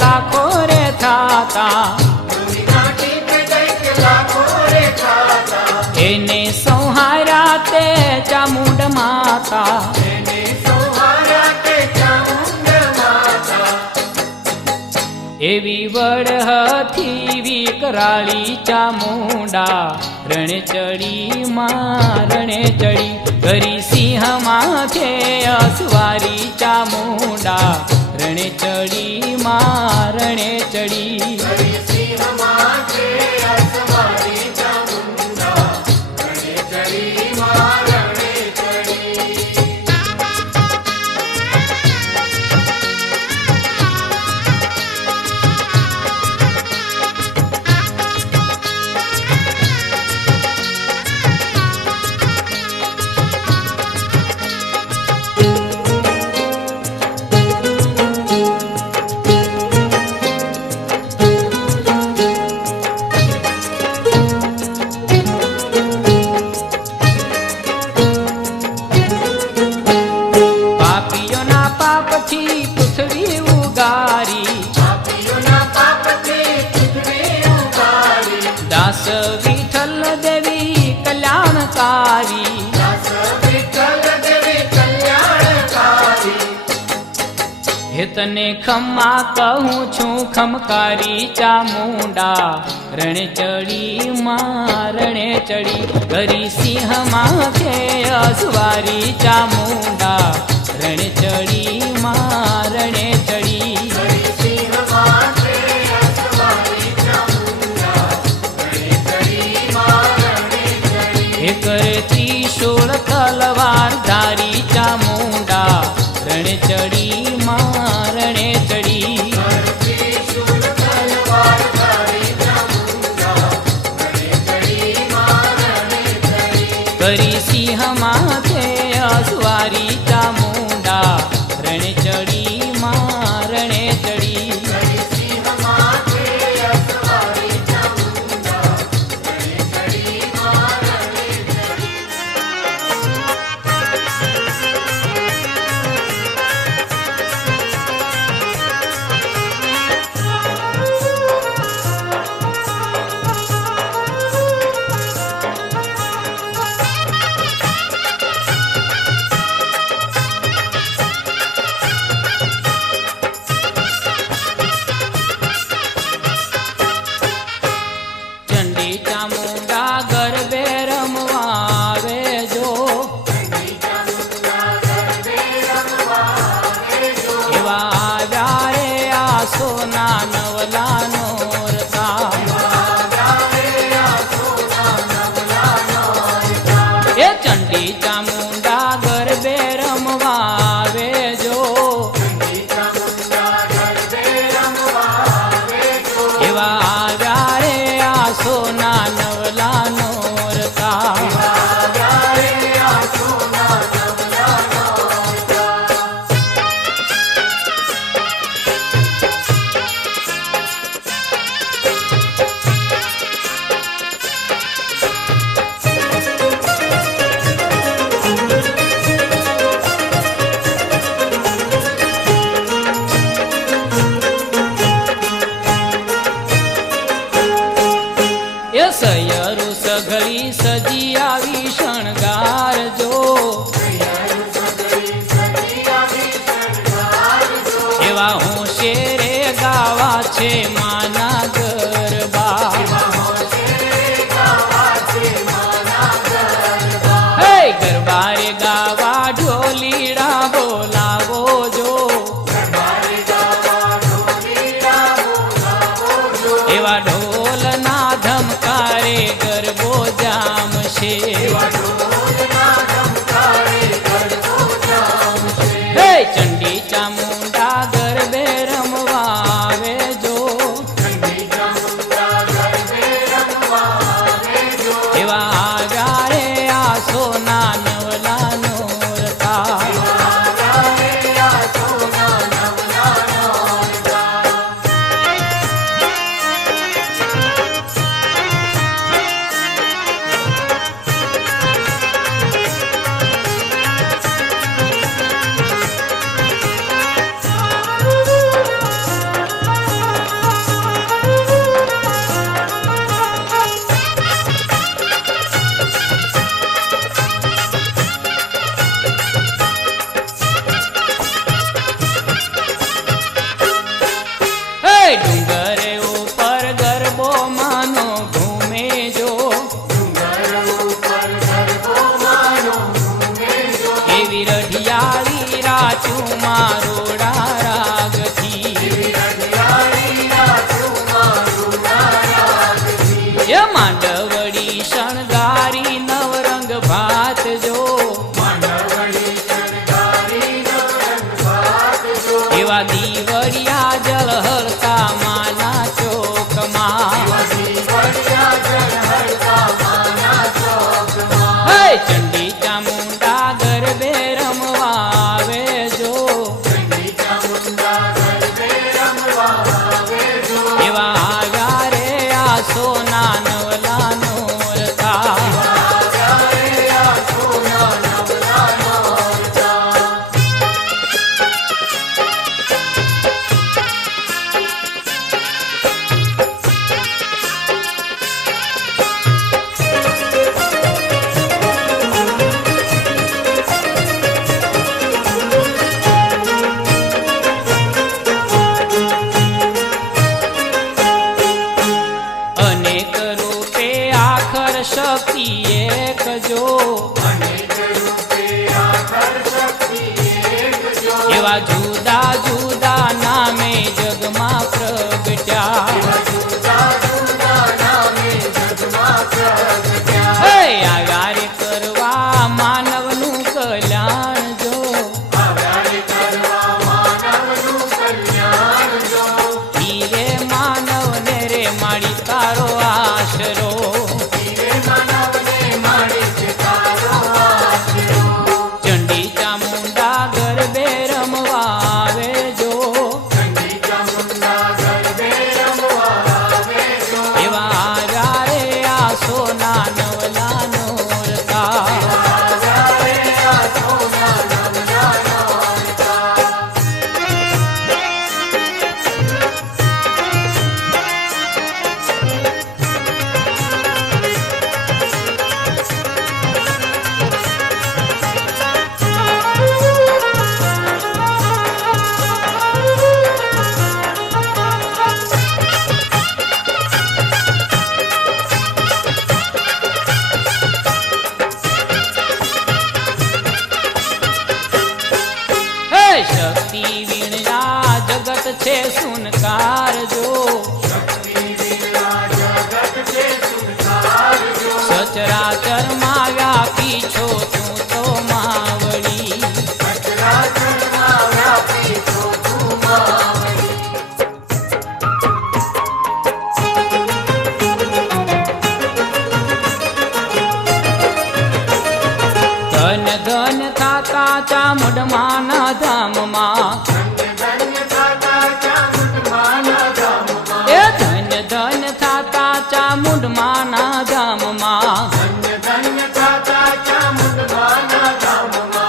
लाखो रे थाता एने संहारा ते चामुंड माता एवी वड़हथी विकराली चामुंडा रणे चढ़ी मां रणे चढ़ी गरी सिंह माथे असवारी चामुंडा रणे चढ़ी मां रणे चढ़ी दास विठल देवी कल्याणकारी हे तने खम्मा कहूँ छू खमकारी चामुंडा रणे चढ़ी मां रणे चढ़ी गरी सिंह माथे असवारी चामुंडा रणे चढ़ी मां रणे चढ़ी करे त्रिशूल तलवार धारी चामुंडा रणे चढ़ी मां रणे चढ़ी करी सिंह माथे असवारी चामुंडा रणे चढ़ी मां रणे चढ़ी चामुंडा गरबे रमवा आवे जो एवा आव्या रे आ सोना नवला नोरता ए चंडी चामुंडा गरबे रमवा आवे जो एवा आव्या रे आ सोना नवला नोरता सयरु सघળી सजी આવી શણગાર જો એવા હોશે રે ગાવા છે માના ગરબા હે ગરબા રે ગાવા ઢોલીડા બોલાવો જો એવા ઢોલ ના ધમકારે ગરબો જામશે હે ચંડી ચામુંડા ગરબે રમવા આવે જો એવા આવ્યા રે આ સોના નવલા નોરતા જો એવા જુદા જુદા નામે જગમાં પ્રગટ્યા આવ્યા રે કરવા માનવનું કલ્યાણ જો હીરે માનવને રે માડી તારો આશરો ચંડી ચામુંડા ગરબે રમવા આવે જો એવા આવ્યા રે આ સોના નવલા નોરતા શક્તિ વીણ્યા જગત છે સુનકાર જો સચરાચર માં વ્યાપી છો તું તો માવડી ધન ધન થાતા ચામુંડમાના ધામમાં એ ધન ધન થાતા ચામુંડમાના ધામમાં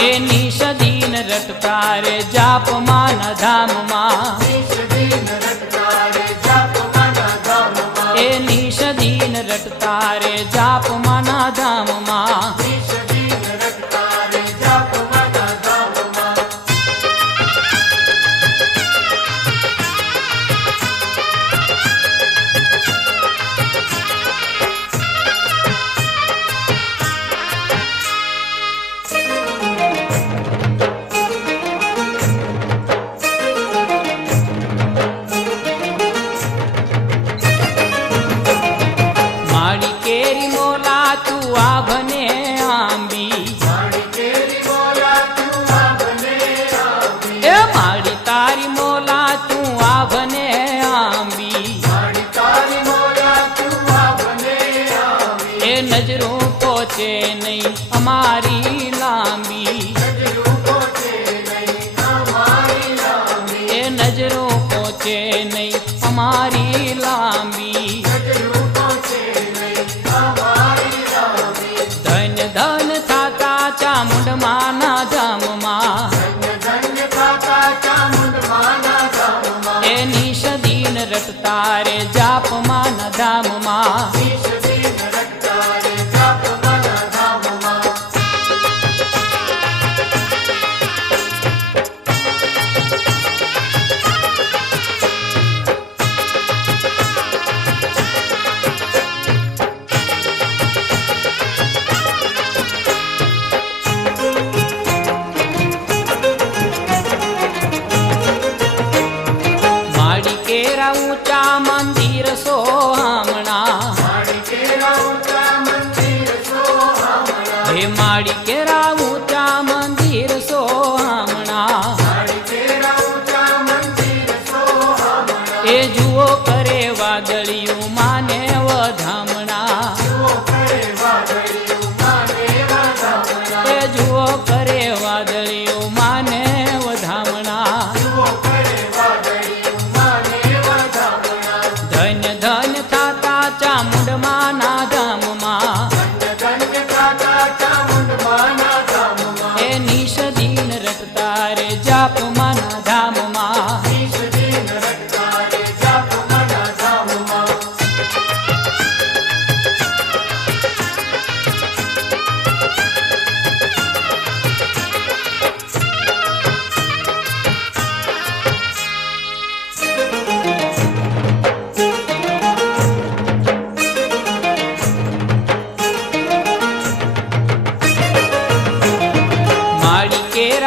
એ નિષદીન રટતા રે જાપમાના ધામમાં એ નિષદીન રટતા રે જાપમાના ધામમાં માડી કેરી મોલા તું આભને આંબી એ માડી તારી મોલા તું આભને આંબી એ નજરો પહોંચે નહીં અમારી લાંબી એ નજરો પહોંચે નહીં અમારી લાંબી ધન ધન થાતા ચામુંડમાના ધામમાં એ નિષદીન રટતા રે જાપમાના ધામમાં માડી કેરા ઊંચા મંદિર સોહામણા હે માડી કેરા ઊંચા મંદિર સોહામણા એ જુઓ કરે વાદળિયું માને વધામણા એ જુઓ કરે વાદળિયું માને વધામણા ધન ધન થાતા ચામુંડમાના ધામમાં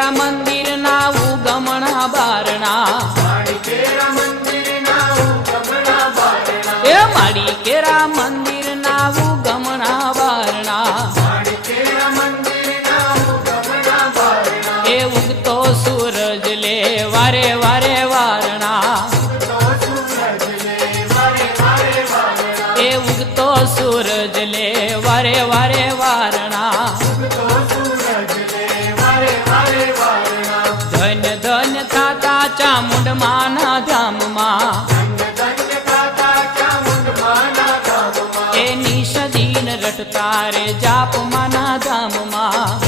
કેરા મંદિર ના ઉગમણા બારણા એ માડી કેરા મંદિર ના ઉગમણા બારણા એ ઉગતો સૂરજ લે વારે વારે વારણા એ ઉગતો સૂરજ લે વારે વારે વારણા ધન ધન થાતા ચામુંડ માના ધામમાં એની સદીન રટતા રે જાપ માના ધામમાં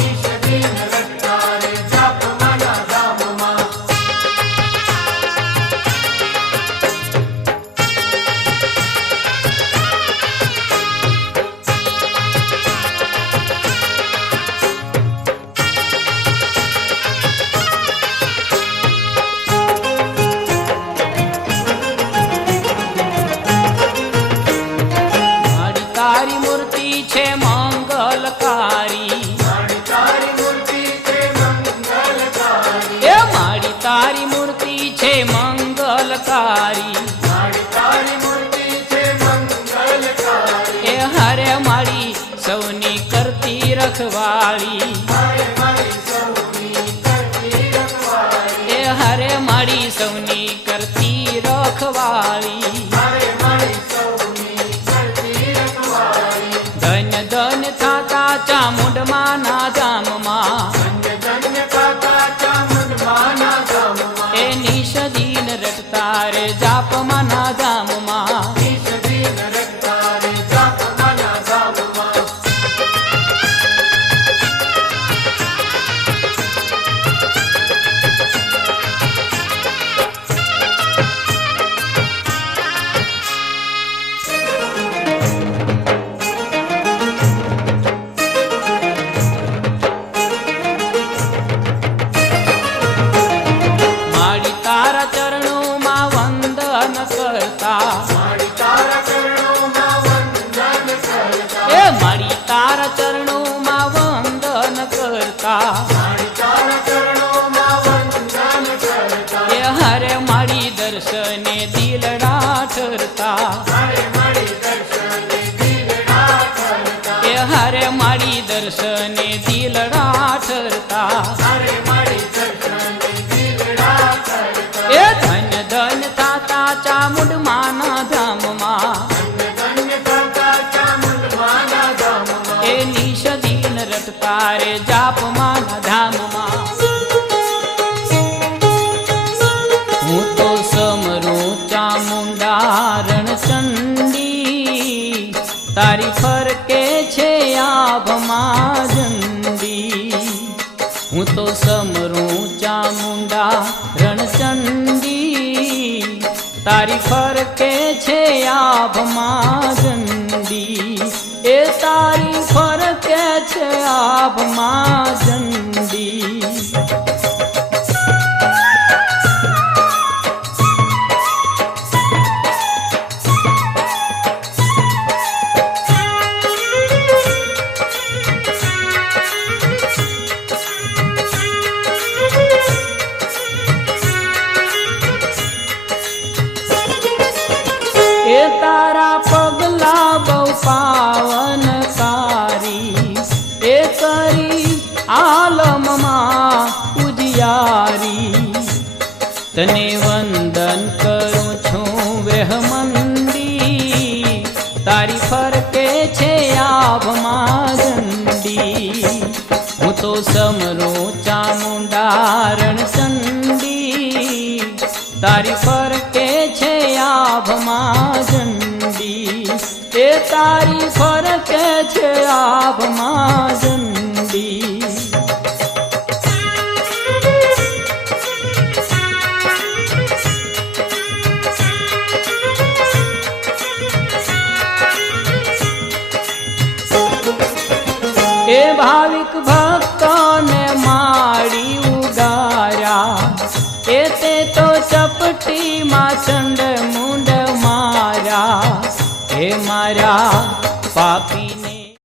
તારી મૂર્તિ છે મંગલકારી એ મારી તારી મૂર્તિ છે મંગલકારી એ હરે મારી સૌની કરતી રખવાળી એ હરે મારી સૌની કરતી રખવાળી ધન ધન થાતા ચામુંડ માના ધામમાં એની સદીન રટતા રે જાપ માના ધામમાં તારા ચરણોમાં વંદન કરતા એ મારી તારા ચરણોમાં વંદન કરતા એ હરે મારી દર્શને દિલડા ઠરતા એ હરે મારી દર્શને દિલડા ઠરતા એ ધન ધન થાતા ચામુંડ માના ધામમાં એની સદીન રટતા રે જાપ માના ધામમાં હું તો સમરું ચામુંડા રણચંડી તારી ફરકે છે આભમાં જંડી હું તો સમરું ચામુંડા રણચંડી તારી ફરકે છે આભમાં જંડી એ તારી ફરકે છે આભમાં જંડી એ તારા પગલા બહુ પાવનકારી એ કરી આલમમાં ઉજિયારી તને વંદન કરું છું બ્રહ્મંડી તારી ફરકે છે આભમાં જંડી હું તો સમરો ચામુંડા રણચંડી તારી ફરકે છે આભમાં જંડી એ તારી ફરકે છે આભમાં જંડી એ ભાવિક ભક્તોને માડી ઉગાર્યા એ તે તો ચપટીમાં ચંડ મુંડ માર્યા હે મારા પાપી